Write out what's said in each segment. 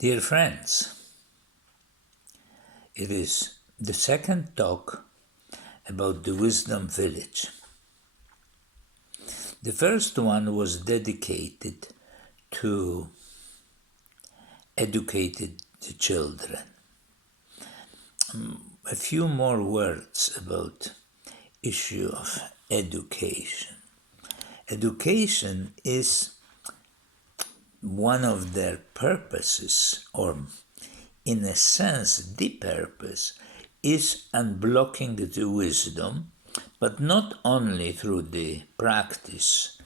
Dear friends, it is the second talk about the Wisdom Village. The first one was dedicated to educated children. A few more words about issue of education. Education is one of their purposes, or in a sense, the purpose is unblocking the wisdom, but not only through the practice,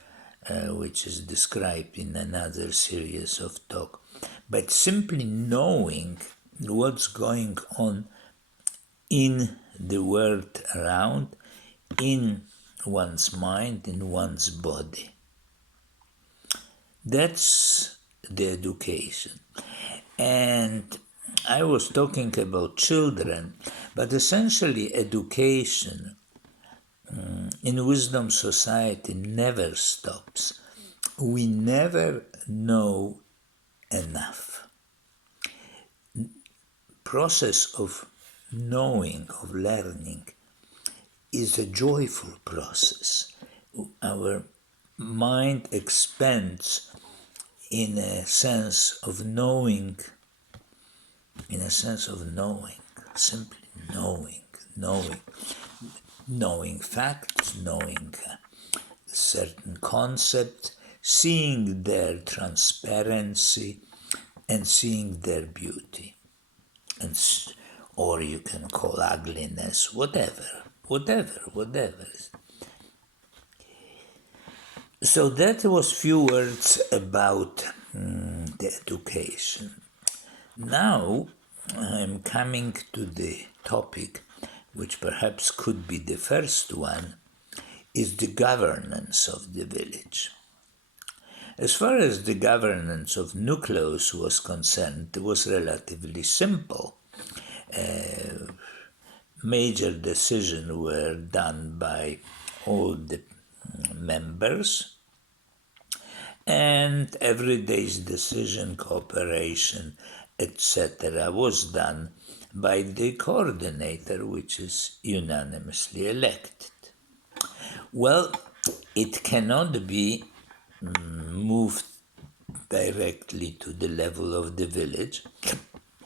which is described in another series of talk, but simply knowing what's going on in the world around, in one's mind, in one's body. That's the education. And I was talking about children, but essentially education in Wisdom Society never stops. We never know enough. Process of knowing, of learning, is a joyful process. Our mind expands in a sense of knowing, simply knowing facts, knowing certain concepts, seeing their transparency and seeing their beauty, or you can call ugliness, whatever. So that was few words about the education. Now I'm coming to the topic, which perhaps could be the first one, is the governance of the village. As far as the governance of Nucleus was concerned, it was relatively simple. Major decisions were done by all the members, and every day's decision, cooperation, etc. was done by the coordinator, which is unanimously elected. Well, it cannot be moved directly to the level of the village,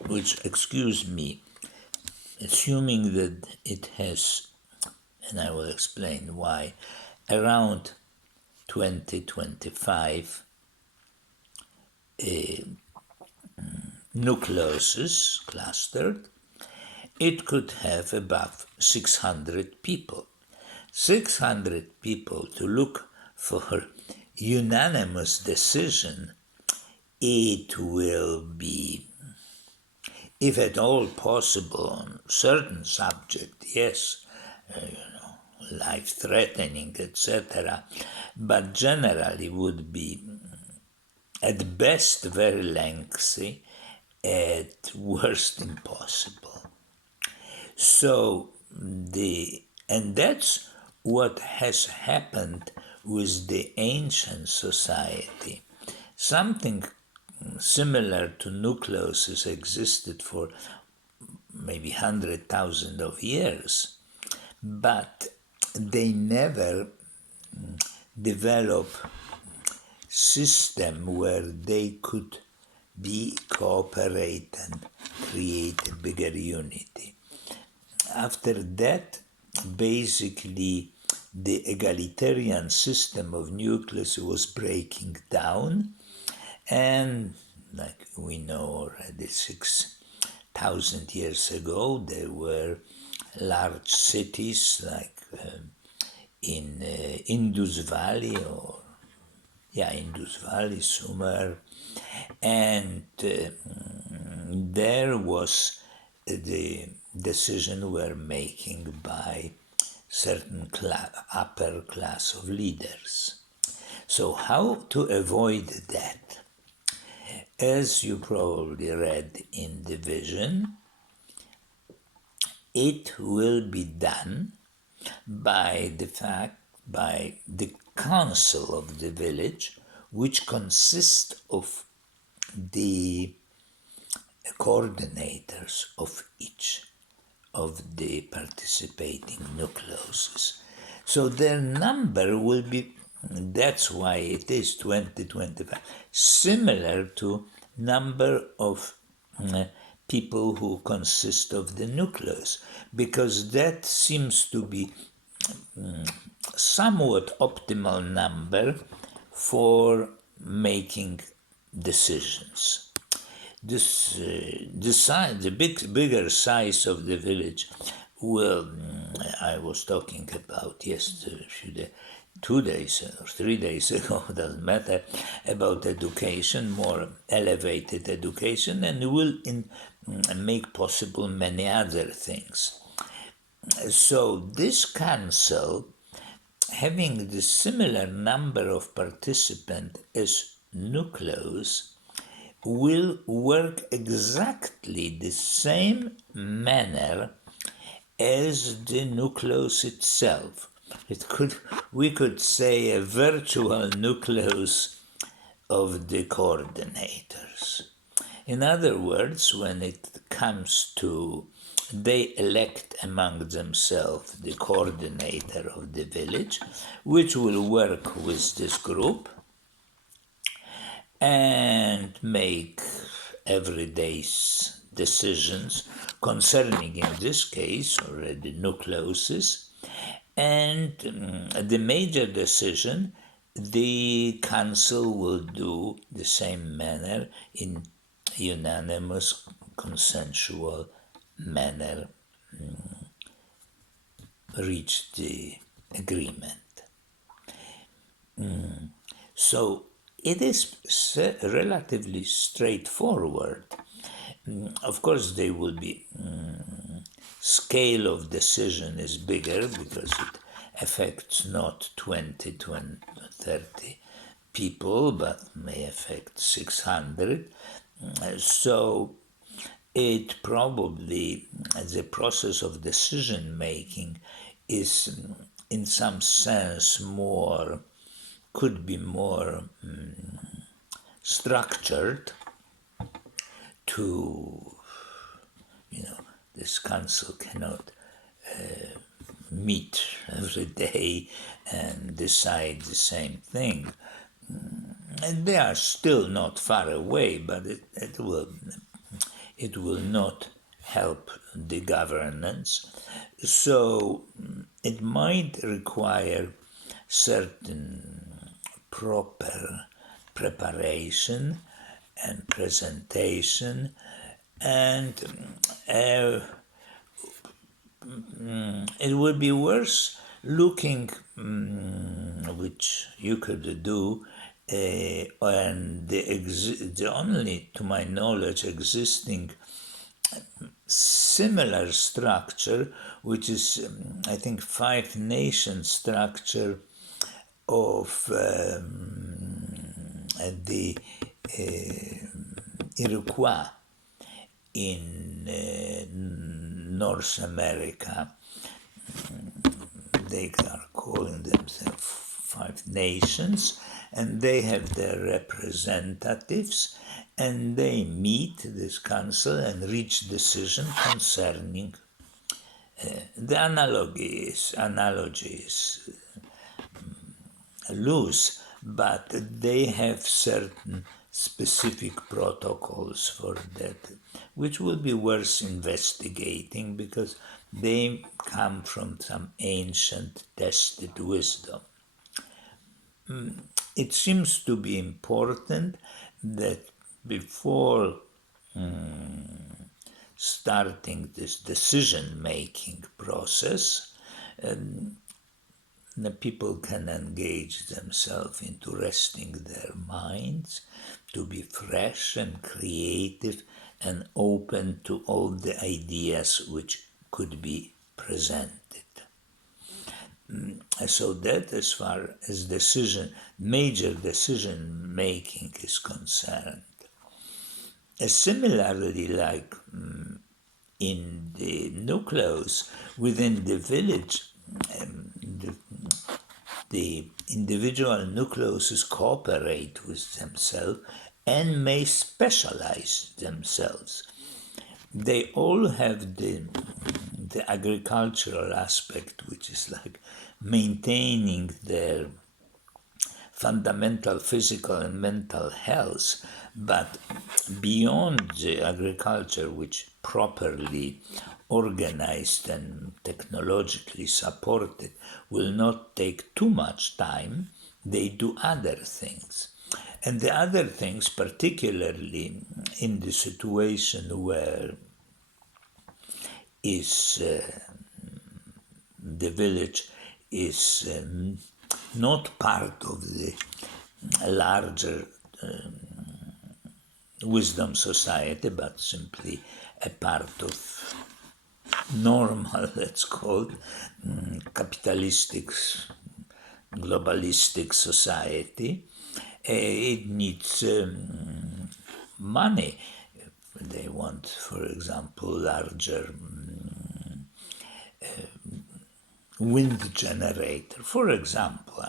which, excuse me, assuming that it has, and I will explain why, around 20-25 nucleuses clustered, it could have above 600 people. 600 people to look for unanimous decision, it will be, if at all possible, on certain subject, yes, life-threatening, etc., but generally would be at best very lengthy, at worst impossible. So and that's what has happened with the ancient society. Something similar to nucleuses existed for maybe 100,000 of years, but they never develop system where they could cooperate and create a bigger unity. After that, basically, the egalitarian system of nucleus was breaking down, and like we know already 6,000 years ago, there were large cities like in Indus Valley, Sumer, and there was the decision were making by certain upper class of leaders. So how to avoid that? As you probably read in the vision, it will be done by the council of the village, which consists of the coordinators of each of the participating nucleuses. So their number will be, that's why it is 2025, similar to number of people who consist of the nucleus, because that seems to be somewhat optimal number for making decisions. The bigger size of the village will, I was talking about yesterday, 2 days or 3 days ago, doesn't matter, about education, more elevated education, and will make possible many other things. So this council, having the similar number of participants as nucleus, will work exactly the same manner as the nucleus itself. We could say a virtual nucleus of the coordinators. In other words, when it comes to, they elect among themselves the coordinator of the village, which will work with this group and make everyday decisions concerning, in this case, already nucleuses. And the major decision, the council will do the same manner in unanimous, consensual manner, reach the agreement. So it is relatively straightforward. Of course, they will be scale of decision is bigger because it affects not 20 to 30 people, but may affect 600. So it probably, the process of decision making is in some sense more, could be more structured to, this council cannot meet every day and decide the same thing. And they are still not far away, but it will not help the governance. So it might require certain proper preparation and presentation, and it would be worth looking, which you could do, and the only, to my knowledge, existing similar structure, which is, I think, Five Nations structure of the Iroquois in North America. They are calling themselves Five Nations, and they have their representatives, and they meet this council and reach decision concerning the analogy is loose, but they have certain specific protocols for that, which will be worth investigating because they come from some ancient tested wisdom. It seems to be important that before starting this decision-making process, the people can engage themselves into resting their minds, to be fresh and creative and open to all the ideas which could be presented. So that, as far as major decision making is concerned. Similarly, like in the nucleus within the village, the individual nucleuses cooperate with themselves and may specialize themselves. they all have the agricultural aspect, which is like maintaining their fundamental physical and mental health, but beyond the agriculture, which properly organized and technologically supported will not take too much time, they do other things. And the other things, particularly in the situation where is the village is not part of the larger wisdom society, but simply a part of normal, let's call it, capitalistic, globalistic society. It needs money. They want, for example, larger wind generator, for example.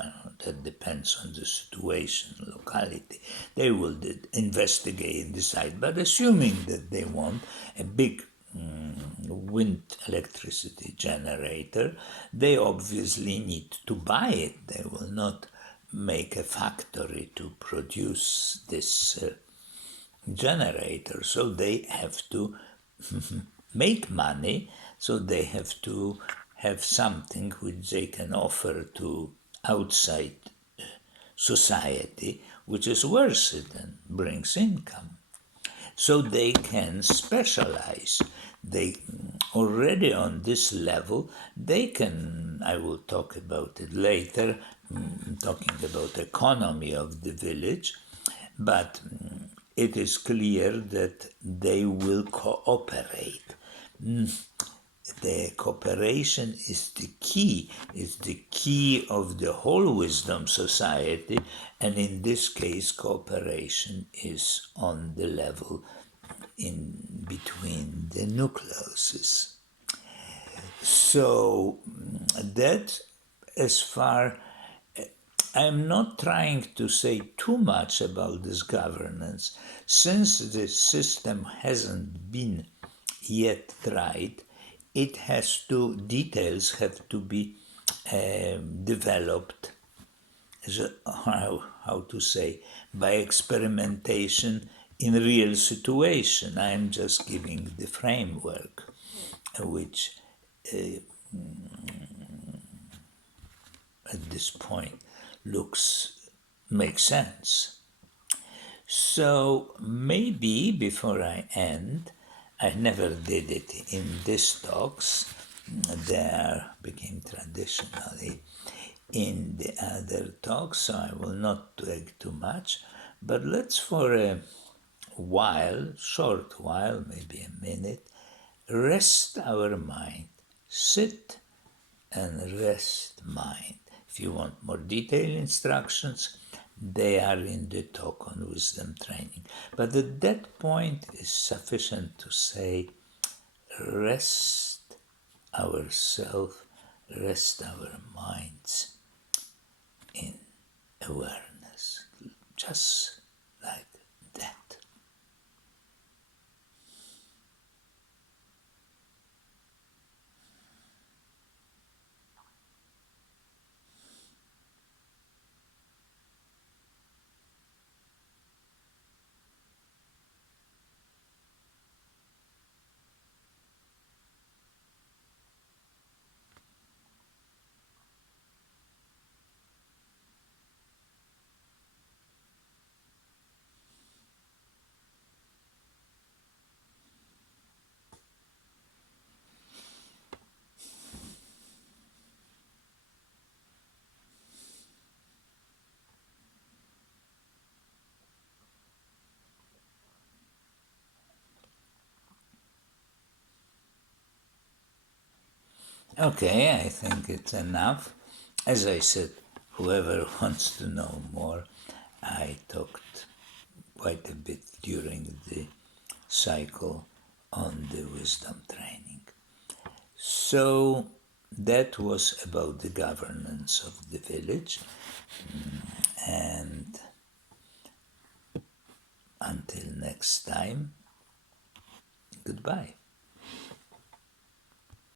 That depends on the situation, locality. They will investigate and decide. But assuming that they want a big wind electricity generator, they obviously need to buy it. They will not make a factory to produce this generator. So they have to make money, so they have to have something which they can offer to outside society, which is worth it and brings income. So they can specialize. They already on this level, they can, I will talk about it later, talking about economy of the village, but it is clear that they will cooperate. The cooperation is the key of the whole wisdom society, and in this case, cooperation is on the level in between the nucleuses. So that, as far, I'm not trying to say too much about this governance, since the system hasn't been yet tried. It has to, details have to be developed, how to say, by experimentation in real situation. I am just giving the framework, which at this point makes sense. So maybe before I end, I never did it in these talks. They became traditionally in the other talks, so I will not drag too much. But let's for a while, short while, maybe a minute, rest our mind. Sit and rest mind. If you want more detailed instructions, they are in the talk on wisdom training. But at that point is sufficient to say, rest ourselves, rest our minds in awareness. Just like that. Okay, I think it's enough. As I said, whoever wants to know more, I talked quite a bit during the cycle on the wisdom training. So that was about the governance of the village, and until next time, Goodbye.